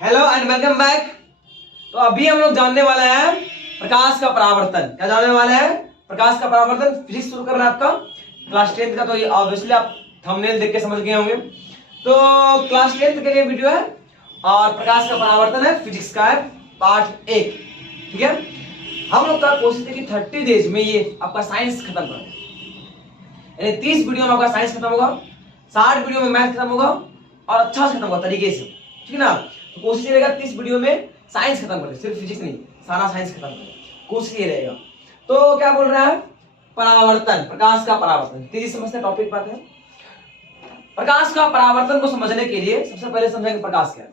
Hello and welcome back. तो अभी हम लोग जानने वाले हैं प्रकाश का परावर्तन। क्या जानने वाले हैं? प्रकाश का परावर्तन। फिजिक्स शुरू कर रहा है आपका क्लास 10th का, तो ये ऑब्वियसली आप थंबनेल देख के समझ गए होंगे। तो क्लास 10th के लिए वीडियो है और प्रकाश का परावर्तन है, फिजिक्स का है, पार्ट 1। ठीक है, हम लोग का कोशिश है कि 30 डेज में ये आपका साइंस खत्म कर दे। यानी 30 वीडियो में आपका साइंस खत्म होगा, 60 वीडियो में मैथ खत्म होगा और अच्छा खत्म होगा तरीके से। ठीक है ना? तो कोशिश ये रहेगा 30 वीडियो में साइंस खत्म कर दे, सिर्फ फिजिक्स नहीं, सारा साइंस खत्म कर दे, कोशिश ये रहेगा। तो क्या बोल रहा है? परावर्तन, प्रकाश का परावर्तन। तेजी समझते टॉपिक पाते हैं। प्रकाश का परावर्तन को समझने के लिए सबसे पहले समझेंगे प्रकाश क्या है।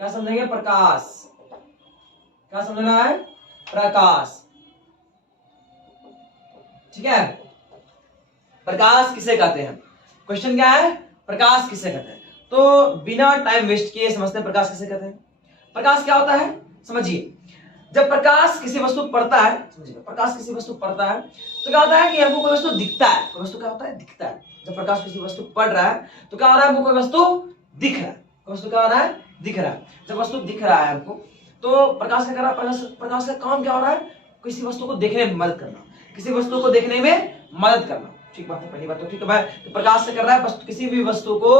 क्या समझेंगे? प्रकाश। क्या समझना है? प्रकाश। ठीक है, प्रकाश किसे कहते हैं? क्वेश्चन क्या है? प्रकाश किसे कहते हैं? तो बिना टाइम वेस्ट किए समझते हैं प्रकाश किसे कहते हैं। प्रकाश क्या होता है समझिए। जब प्रकाश किसी वस्तु पर पड़ता है, समझिए, प्रकाश किसी वस्तु पर पड़ता है तो क्या होता है कि हमको कोई वस्तु दिखता है। कोई वस्तु क्या होता है? दिखता है। जब प्रकाश किसी वस्तु पर पड़ रहा है तो क्या हो रहा है? हमको कोई वस्तु दिख रहा है। कोई वस्तु क्या हो रहा है? दिख रहा है। जब वस्तु दिख रहा है हमको तो प्रकाश क्या कर रहा है? प्रकाश का काम क्या हो रहा है? किसी वस्तु को देखने में मदद करना, किसी वस्तु को देखने में मदद करना। ठीक बात है, पहली बात तो ठीक है भाई। तो प्रकाश से कर रहा है किसी भी वस्तु को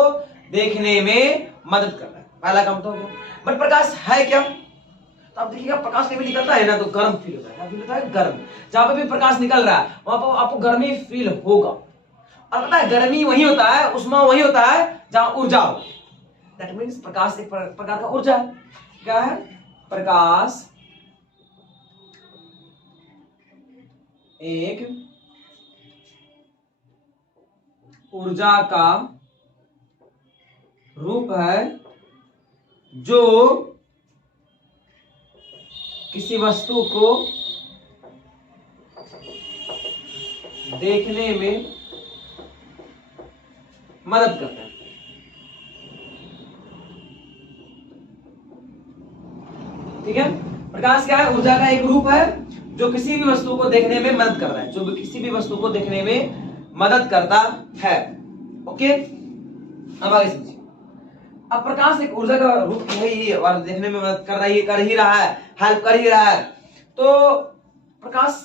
देखने में मदद कर रहा है, पहला काम तो हो गया। बट प्रकाश है क्या? तो आप देखिएगा प्रकाश कभी निकलता है ना तो गर्म फील होता है। क्या फील होता है? गर्म। जहां पे भी प्रकाश निकल रहा है वहां पर आपको गर्मी फील होगा। और पता है गर्मी वही होता है, उष्मा वही होता है जहां ऊर्जा हो। दैट मीन्स प्रकाश एक प्रकार का ऊर्जा है। क्या है? प्रकाश एक ऊर्जा का रूप है जो किसी वस्तु को देखने में मदद करता है। ठीक है, प्रकाश क्या है? ऊर्जा का एक रूप है जो किसी भी वस्तु को देखने में मदद कर रहा है, जो भी किसी भी वस्तु को देखने में मदद करता है। ओके, अब आगे समझिए। अब प्रकाश एक ऊर्जा का रूप है ही और देखने में मदद कर ही रहा है, हेल्प कर ही रहा है। तो प्रकाश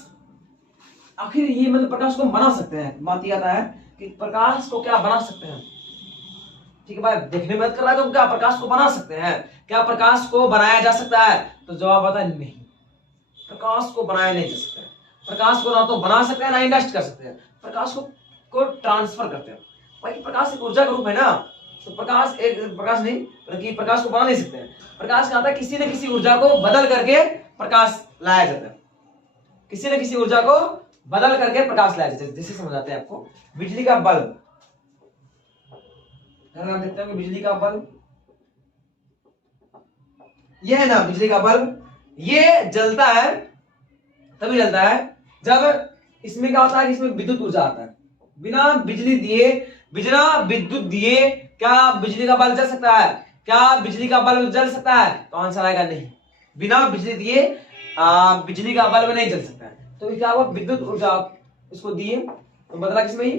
आखिर ये मतलब प्रकाश को बना सकते हैं। बात ये आता है कि प्रकाश को क्या बना सकते हैं। ठीक है भाई, देखने में मदद कर रहा है तो क्या प्रकाश को बना सकते हैं? क्या प्रकाश को बनाया जा सकता है? तो जवाब आता है नहीं, प्रकाश को बनाया नहीं जा सकता है। प्रकाश को ना तो बना सकते हैं ना ही नष्ट कर सकते हैं। प्रकाश को ट्रांसफर करते हैं। भाई प्रकाश एक ऊर्जा का रूप है ना, तो प्रकाश नहीं, बल्कि प्रकाश को बना नहीं सकते हैं। प्रकाश क्या होता है? किसी न किसी ऊर्जा को बदल करके प्रकाश लाया जाता है। किसी न किसी ऊर्जा को बदल करके प्रकाश लाया जाता है। जैसे समझाते हैं आपको, बिजली का बल्ब। नाम देखते हैं बिजली का बल्ब, ये है ना बिजली का बल्ब। ये जलता है, तभी जलता है जब इसमें क्या होता है कि इसमें विद्युत ऊर्जा आता है। बिना बिजली दिए, बिना विद्युत दिए क्या बिजली का बल्ब जल सकता है? क्या बिजली का बल्ब जल सकता है? तो आंसर आएगा नहीं। बिना बिजली दिए बिजली का बल्ब नहीं जल सकता है। तो क्या हुआ? विद्युत ऊर्जा इसको दिए तो बदला किसमें? ही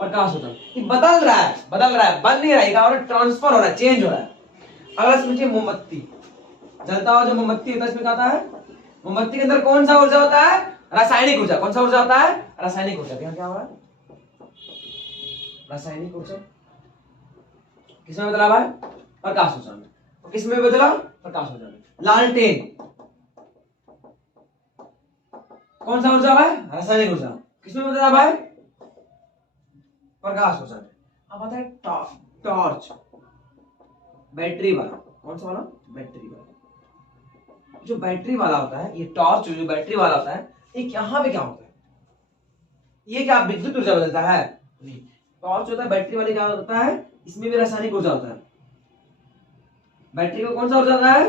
प्रकाश होता है। बदल रहा है, बन नहीं रहा है, ट्रांसफर हो रहा है, चेंज हो रहा है। अगला समझिए, मोमबत्ती। जलता हुआ जो मोमबत्ती होता है इसमें क्या होता है? मोमबत्ती के अंदर कौन सा ऊर्जा होता है? रासायनिक ऊर्जा। कौन सा ऊर्जा होता है? रासायनिक ऊर्जा। यहाँ क्या हो रहा है? रासायनिक ऊर्जा किसमें बदला हुआ है? प्रकाश ऊर्जा में। तो किसमें बदला? प्रकाश ऊर्जा में। लालटेन कौन सा ऊर्जा है? रासायनिक ऊर्जा। किसमें बदला हुआ है? प्रकाश ऊर्जा में। अब आता है टॉर्च, बैटरी वाला। कौन सा वाला? बैटरी वाला। जो बैटरी वाला होता है, ये टॉर्च जो बैटरी वाला होता है, ये यहाँ पे क्या होता है? ये क्या विद्युत ऊर्जा बदलता है? नहीं। टॉर्च होता है बैटरी वाले, क्या होता है? इसमें भी रासायनिक ऊर्जा होता है। बैटरी में कौन सा ऊर्जा होता है?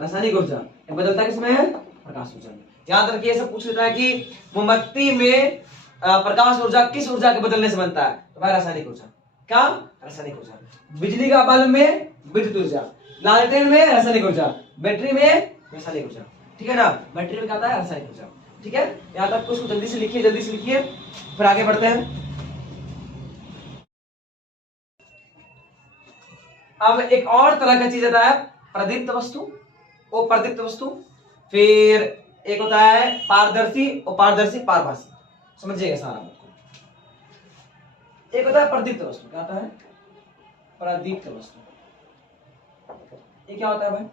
रासायनिक ऊर्जा। बदलता है किसमें है? प्रकाश ऊर्जा में। याद रखिए, सब पूछ लेता है कि मोमबत्ती में प्रकाश ऊर्जा किस ऊर्जा के बदलने से बनता है? तो भाई रासायनिक ऊर्जा। क्या? रासायनिक ऊर्जा। बिजली का बल्ब में विद्युत ऊर्जा, लालटेन में रासायनिक ऊर्जा, बैटरी में रासायनिक ऊर्जा। ठीक है ना? बैटरी में क्या आता है? रासायनिक ऊर्जा। ठीक है, यहां तक उसको जल्दी से लिखिए, फिर आगे बढ़ते हैं। अब एक और तरह का चीज आता है प्रदीप्त वस्तु, अप्रदीप्त वस्तु, फिर एक होता है पारदर्शी, अपारदर्शी, पारभासी। समझिएगा सारा बात को। एक होता है प्रदीप्त वस्तु, क्या होता है प्रदीप्त वस्तु। ये क्या होता है भाई?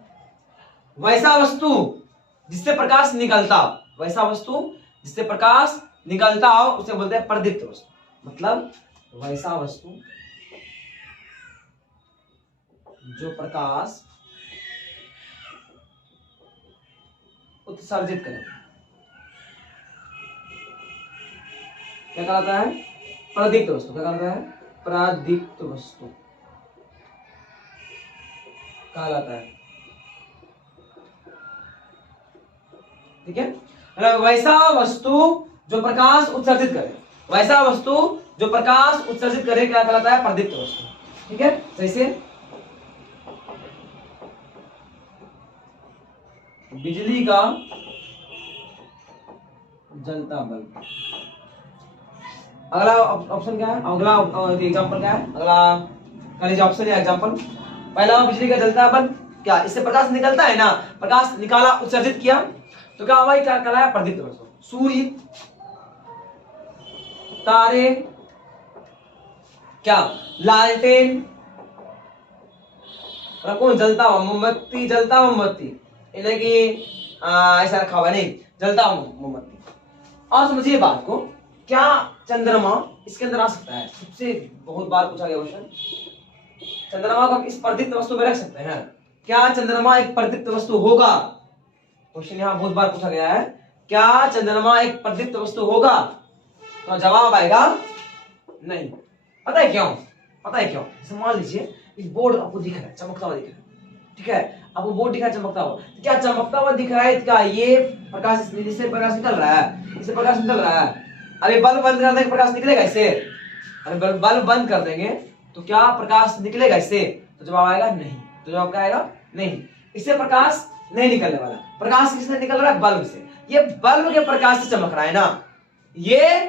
वैसा वस्तु जिससे प्रकाश निकलता हो, वैसा वस्तु जिससे प्रकाश निकलता हो उसे बोलते हैं प्रदीप्त वस्तु। मतलब वैसा वस्तु जो प्रकाश उत्सर्जित करे, क्या कहलाता है? प्रदीप्त वस्तु। क्या कहलाता है? प्रदीप्त वस्तु कहलाता है। ठीक है, मतलब वैसा वस्तु जो प्रकाश उत्सर्जित करे, वैसा वस्तु जो प्रकाश उत्सर्जित करे क्या कहलाता है? प्रदीप्त वस्तु। ठीक है, जैसे बिजली का जलता बल्ब। अगला ऑप्शन क्या है? अगला एग्जांपल क्या है? अगला का जो ऑप्शन है एग्जांपल, पहला बिजली का जलता बल्ब, क्या इससे प्रकाश निकलता है ना, प्रकाश निकाला, उत्सर्जित किया, तो क्या भाई क्या कहलाया? प्रदीप्त वस्तु। सूर्य, तारे, क्या लालटेन, कौन जलता हुआ मोमबत्ती, जलता हुआ मोमबत्ती, यानी कि ऐसा रखा हुआ नहीं, जलता हुआ मोमबत्ती। और समझिए बात को, क्या चंद्रमा इसके अंदर आ सकता है? सबसे बहुत बार पूछा गया क्वेश्चन, चंद्रमा को हम इस प्रदीप्त वस्तु में रख सकते हैं? क्या चंद्रमा एक प्रदीप्त वस्तु होगा? क्वेश्चन यहाँ बहुत बार पूछा गया है, क्या चंद्रमा एक प्रदीप्त वस्तु होगा? तो जवाब आएगा नहीं। पता है क्यों? पता है क्यों? मान लीजिए एक बोर्ड आपको दिख रहा है, चमकता हुआ दिख रहा है, ठीक है, आपको बोर्ड दिखा है चमकता हुआ, क्या चमकता हुआ दिख रहा है? क्या ये प्रकाश, इससे प्रकाश निकल रहा है, इससे प्रकाश निकल रहा है। अभी बल्ब बंद कर देंगे, प्रकाश निकलेगा इससे? अरे बल्ब बंद कर देंगे तो क्या प्रकाश निकलेगा इससे? तो जवाब आएगा नहीं। तो जवाब क्या आएगा? नहीं, इससे प्रकाश नहीं निकलने वाला। प्रकाश किससे निकल रहा है? बल्ब से। ये बल्ब के प्रकाश से चमक रहा है ना, ये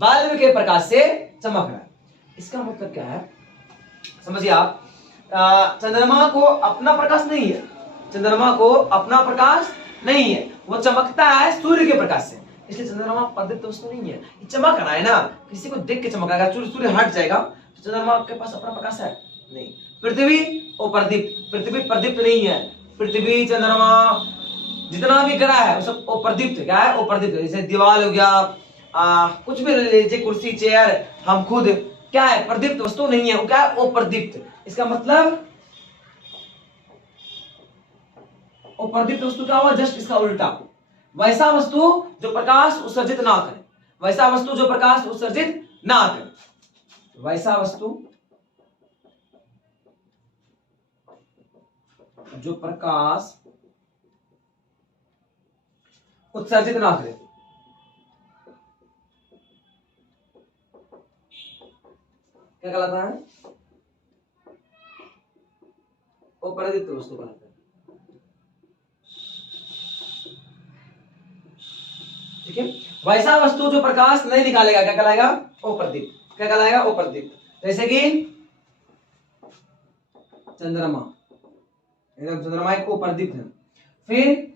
बल्ब के प्रकाश से चमक रहा है। इसका मतलब क्या है समझिए आप, चंद्रमा को अपना प्रकाश नहीं है, चंद्रमा को अपना प्रकाश नहीं है, वो चमकता है सूर्य के प्रकाश से, इसलिए चंद्रमा प्रदीप्त वस्तु नहीं है। ये चमक रहा है ना, किसी को देख के चमक रहा है, सूर्य हट जाएगा तो चंद्रमा के पास अपना प्रकाश है नहीं। पृथ्वी और प्रदीप्त, पृथ्वी प्रदीप्त नहीं है। पृथ्वी, चंद्रमा, जितना भी ग्रह है वो सब अप्रदीप्त। क्या है? अप्रदीप्त। जैसे दीवार हो गया, कुछ भी लीजिए, कुर्सी, चेयर, हम खुद, क्या है? प्रदीप्त वस्तु नहीं है, वो क्या है? अप्रदीप्त। इसका मतलब अप्रदीप्त वस्तु क्या हुआ? जस्ट इसका उल्टा, वैसा वस्तु जो प्रकाश उत्सर्जित ना करे, वैसा वस्तु जो प्रकाश उत्सर्जित ना करे, वैसा वस्तु जो प्रकाश उत्सर्जित ना करे, क्या कहलाता है? अप्रदीप्त वस्तु कहलाता है। ठीक है, वैसा वस्तु जो प्रकाश नहीं निकालेगा क्या कहलाएगा? अप्रदीप्त। क्या कहलाएगा? अप्रदीप्त। जैसे कि चंद्रमा, चंद्रमा एक अप्रदीप्त है। फिर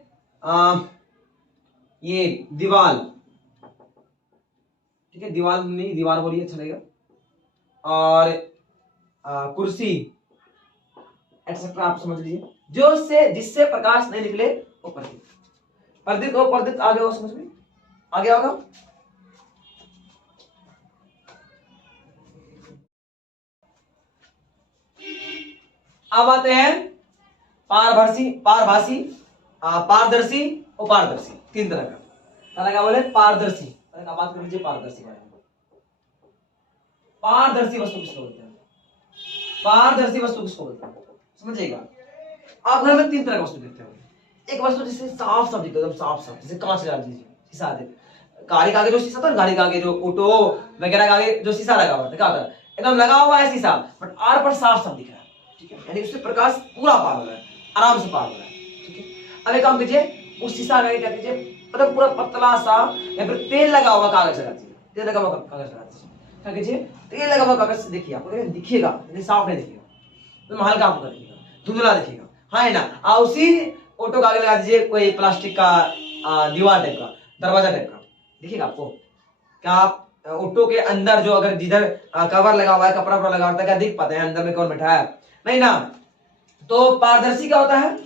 ये दीवाल, ठीक है, दीवाल नहीं, दीवार बोलिए अच्छा लगेगा, और कुर्सी एटसेट्रा, आप समझ लीजिए, जो से जिससे प्रकाश नहीं निकले वो प्रदीप्त। प्रदीप्त और प्रदीप्त आगे हो, समझ में आ गया होगा। अब आते हैं पारभासी, पारभासी, पारदर्शी, अपारदर्शी, तीन तरह का। क्या बोले? पारदर्शी, बात कर लीजिए पारदर्शी बारे में। पारदर्शी वस्तु किसको बोलते हैं? पारदर्शी वस्तु किसको बोलते हैं? समझिएगा, आप घर में तीन तरह की वस्तु देखते हो। एक वस्तु जिससे साफ साफ दिखता है, एकदम साफ साफ, जैसे कांच लगा दीजिए, शीशा दे, गाड़ी का आगे जो शीशा था, गाड़ी का आगे जो ऑटो वगैरह का आगे जो शीशा लगा हुआ था, क्या होता है? एकदम लगा हुआ है शीशा, बट आर पर साफ साफ दिख रहा है, ठीक है, यानी उससे प्रकाश पूरा पार हो रहा है, आराम से पार हो रहा है, ठीक है। अब एक काम कीजिए, उस शीशा का क्या कीजिए, मतलब पूरा पतला सा या फिर तेल लगा हुआ कागज लगा दीजिए, तेल लगा हुआ कागज लगा दीजिए, क्या कीजिए, तेल लगा हुआ कागज से देखिए, आपको दिखेगा लेकिन साफ नहीं दिखेगा, तो हल्का आपको दिखेगा, धुंधला दिखेगा, हाँ है ना। उसी ऑटो का आगे लगा दीजिए कोई प्लास्टिक का दीवार टाइप का, दरवाजा टाइप का, दिखेगा आपको? क्या आप ऑटो के अंदर जो अगर जिधर कवर लगा हुआ है, कपड़ा वपड़ा लगा होता है, क्या दिख पाते हैं अंदर में कौन बैठा है? नहीं ना। तो पारदर्शी क्या होता है?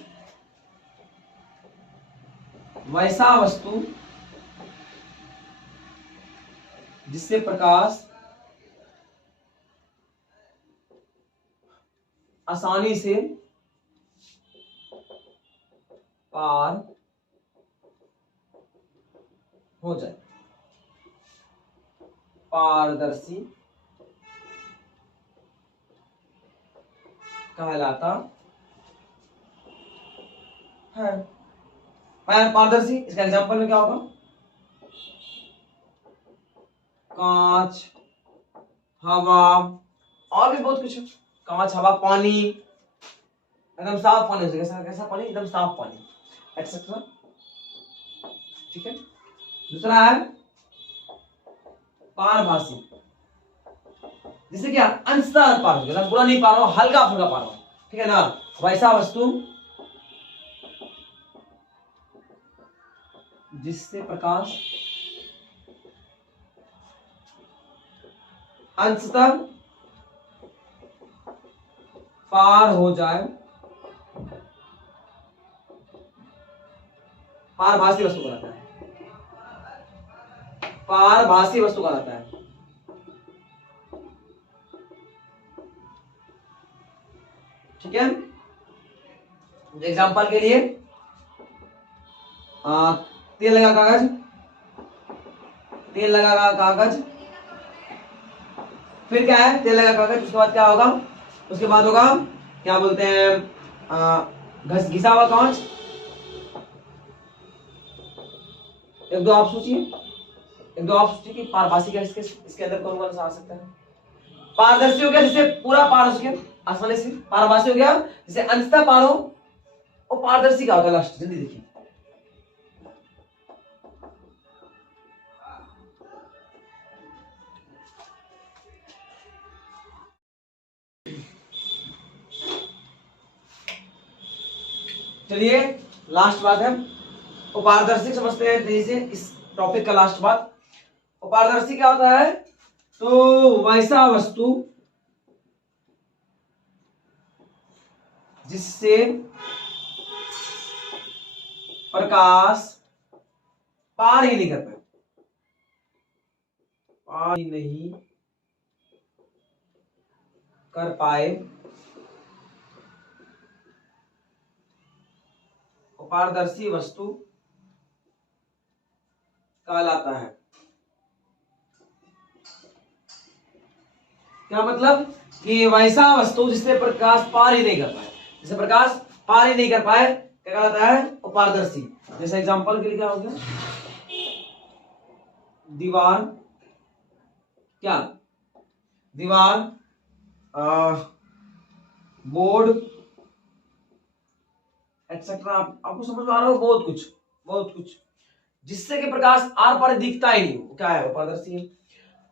वैसा वस्तु जिससे प्रकाश आसानी से पार हो जाए, पारदर्शी कहलाता है। पारदर्शी, इसका एग्जांपल में क्या होगा? कांच, हवा, और भी बहुत कुछ। कांच, हवा, पानी, एकदम साफ पानी, कैसा कैसा पानी? एकदम साफ पानी, एक्सेट्रा। ठीक है। दूसरा है पारभासी, जिसे क्या अंशतः पार हो गया, पूरा नहीं पार हो, हल्का फुल्का पार हो, ठीक है ना। वैसा वस्तु जिससे प्रकाश अंशतः पार हो जाए, पारभासी वस्तु कहलाता है, पारभासी वस्तु कहलाता है। ठीक है। एग्जांपल के लिए तेल लगा कागज, तेल लगा कागज, फिर क्या है? तेल लगा कागज, उसके बाद क्या होगा? उसके बाद होगा क्या बोलते हैं, घिसा हुआ कांच। एक दो आप सोचिए, एक दो आप सोचिए कि पारभासी का इसके अंदर कौन कौन सा आ सकता है? पारदर्शी हो गया जिससे पूरा पार हो सके आसानी से, पारभासी हो गया जिससे अंशतः पार हो, और पारदर्शी का होगा लास्ट। जल्दी देखिए, चलिए लास्ट बात है अपारदर्शी, समझते हैं तेजी से इस टॉपिक का लास्ट बात। अपारदर्शी क्या होता है? तो वैसा वस्तु जिससे प्रकाश पार ही नहीं कर पाए, पार ही नहीं कर पाए, अपारदर्शी वस्तु कहलाता है। क्या मतलब? कि वैसा वस्तु जिससे प्रकाश पार ही नहीं कर पाए, जिससे प्रकाश पार ही नहीं कर पाए, क्या कहलाता है? अपारदर्शी। जैसे एग्जांपल के लिए क्या हो गया? दीवार, क्या दीवार, बोर्ड, एक्सेट्रा। आपको समझ में आ रहा हो? बहुत कुछ, बहुत कुछ जिससे कि प्रकाश आर पार दिखता ही नहीं, क्या है? अपारदर्शी है।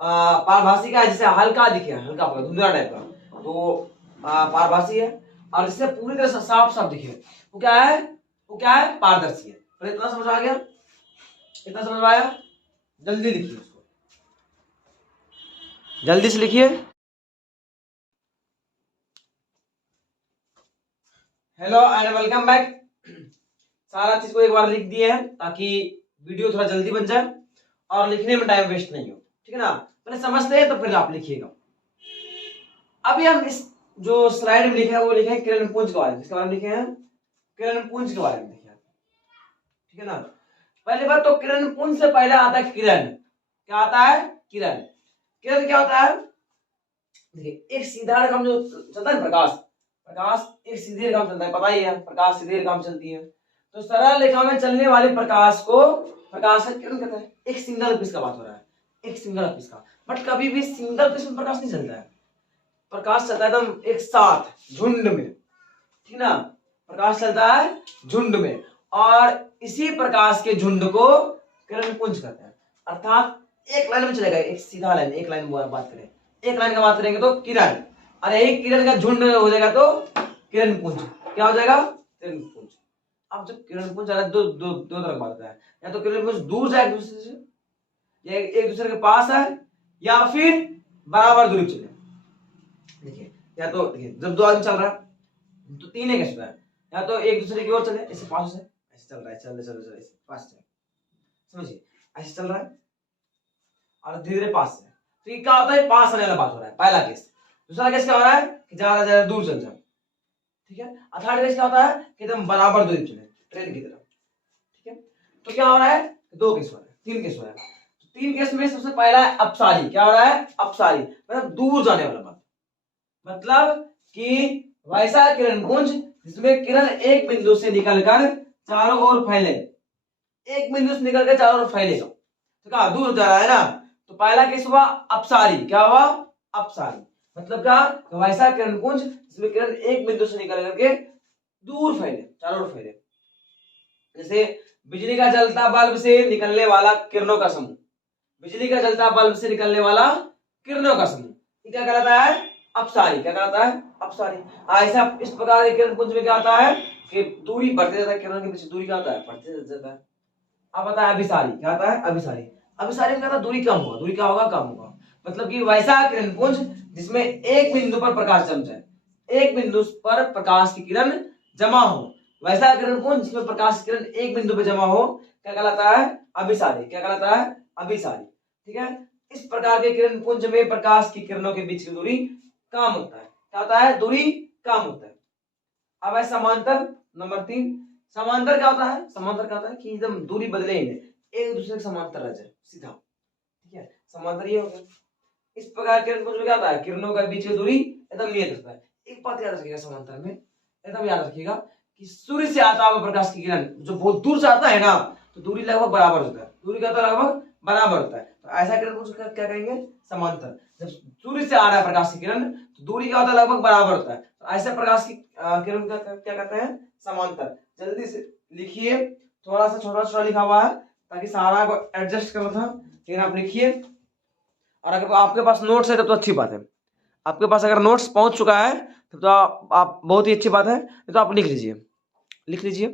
पारभासी का है जिसे हल्का दिखे, हल्का धुंधला टाइप का, तो पारभासी है। और जिससे पूरी तरह से साफ साफ दिखे, वो क्या है? वो क्या है? पारदर्शी है। तो इतना समझ आ गया? इतना समझ में आया? जल्दी लिखिए उसको, जल्दी से लिखिए। Hello and welcome back. सारा चीज को एक बार लिख दिए हैं ताकि वीडियो थोड़ा जल्दी बन जाए और लिखने में टाइम वेस्ट नहीं हो, ठीक है ना। पहले समझते हैं तो फिर आप लिखिएगा। अभी हम इस जो स्लाइड में लिखे हैं वो लिखे हैं किरण पुंज के बारे में। इसके बारे में लिखे हैं किरण पुंज के बारे में लिखे हैं, ठीक है ना। पहली बात तो किरण पुंज से पहले आता है किरण। क्या आता है? किरण। किरण क्या होता है? देखिए, एक सीधा रेखा जो चलता है प्रकाश, प्रकाश एक सीधी रेखा में चलता है, पता ही है प्रकाश सीधी रेखा में चलती है। तो सरल रेखा में चलने वाले प्रकाश को प्रकाश का किरण कहते हैं। एक सिंगल पीस का बात हो रहा है, एक सिंगल पीस का। बट कभी भी सिंगल पीस में प्रकाश नहीं चलता है, प्रकाश चलता है एकदम एक साथ झुंड में, ठीक ना। प्रकाश चलता है झुंड में, और इसी प्रकाश के झुंड को किरण पुंज कहते हैं। अर्थात एक लाइन में चलेगा, एक सीधा लाइन, एक लाइन बात करें, एक लाइन का बात करेंगे तो किरण, और यही किरण का झुंड हो जाएगा तो किरण पुंज। क्या हो जाएगा? किरण पुंज। अब जब किरण पुंज दो दो दो तरह बात है, या तो किरण पुंज दूर जाए एक दूसरे से, या एक दूसरे के पास है, या फिर बराबर दूरी चले। देखिए या तो देखिए जब दो आदमी चल रहा है तो तीन है कैसे है, या तो एक दूसरे की ओर चले, ऐसे पास से ऐसे चल रहा है, चल चल चल ऐसे पास से, समझिए ऐसे चल रहा है और धीरे धीरे पास से, तो ये क्या होता है? पास आने वाला बात हो रहा है, पहला केस। दूसरा केस क्या हो रहा है कि ज्यादा ज्यादा दूर चल जाए, ठीक है। और थर्ड केस क्या होता है कि एकदम बराबर दूरी चले ट्रेन की तरफ, ठीक है। तो क्या हो रहा है? दो केस हो रहा है, तीन केस हो रहा है। तीन केस में सबसे पहला है अपसारी। क्या हो रहा है? अपसारी, मतलब दूर जाने वाला बात, मतलब कि वैसा किरण पुंज जिसमें किरण एक बिंदु से निकलकर चारों ओर फैले, एक बिंदु से निकलकर चारों ओर फैलेगा, तो क्या दूर जा रहा है ना। तो पहला केस हुआ अपसारी। क्या हुआ? अपसारी, मतलब क्या? वैसा किरण पुंज जिसमें किरण एक बिंदु से निकल करके दूर फैले, चारों ओर फैले। जैसे बिजली का जलता बल्ब से निकलने वाला किरणों का समूह, बिजली का जलता बल्ब से निकलने वाला किरणों का समूह, ये क्या कहलाता है? अपसारी। क्या कहलाता है? अपसारी। ऐसा इस प्रकार के किरण पुंज में क्या आता है कि दूरी बढ़ते जाता है, किरण के बीच दूरी क्या आता है? बढ़ते जाता है। अब आता है अभिसारी। क्या आता है? अभिसारी। अभिसारी में क्या था? दूरी कम होगा, दूरी क्या होगा? कम होगा, मतलब कि वैसा किरण पुंज जिसमें एक बिंदु पर प्रकाश जम जाए, एक बिंदु पर प्रकाश की किरण जमा हो, वैसा किरण पुंज जिसमें प्रकाश की किरण एक बिंदु पर जमा हो, क्या कहलाता है? अभिसारी। क्या कहलाता है? अभिसारी, ठीक है। इस प्रकार के किरण पुंज में प्रकाश की किरणों के बीच की दूरी कम होता है। क्या होता है? दूरी कम होता है। अब है समांतर, नंबर 3। समांतर क्या होता है? समांतर क्या होता है कि एकदम दूरी बदले ही नहीं, एक दूसरे के समांतर रह जाए सीधा, ठीक है। समांतर ये हो गया। इस प्रकार किरण पुंज में क्या होता है? किरणों के बीच की दूरी एकदम नियत होता है। एक बात याद रखिएगा समांतर में, एकदम याद रखिएगा कि सूर्य से आता हुआ प्रकाश की किरण जो बहुत दूर से आता है ना, तो दूरी लगभग बराबर होता है, दूरी क्या होता है? लगभग बराबर होता है। तो ऐसा किरण पुंज क्या कहेंगे? समांतर। जब सूर्य से आ रहा है प्रकाश की किरण तो दूरी क्या होता है? लगभग बराबर होता है। तो ऐसे प्रकाश की किरण का क्या कहते हैं? समांतर। जल्दी से लिखिए, थोड़ा सा छोटा छोटा लिखा हुआ है ताकि सारा को एडजस्ट करना था, लेकिन आप लिखिए। और अगर आपके पास नोट्स है तब तो अच्छी बात है, आपके पास अगर नोट्स पहुंच चुका है तब तो आप बहुत ही अच्छी बात है, तो आप लिख लीजिए, लिख लीजिए।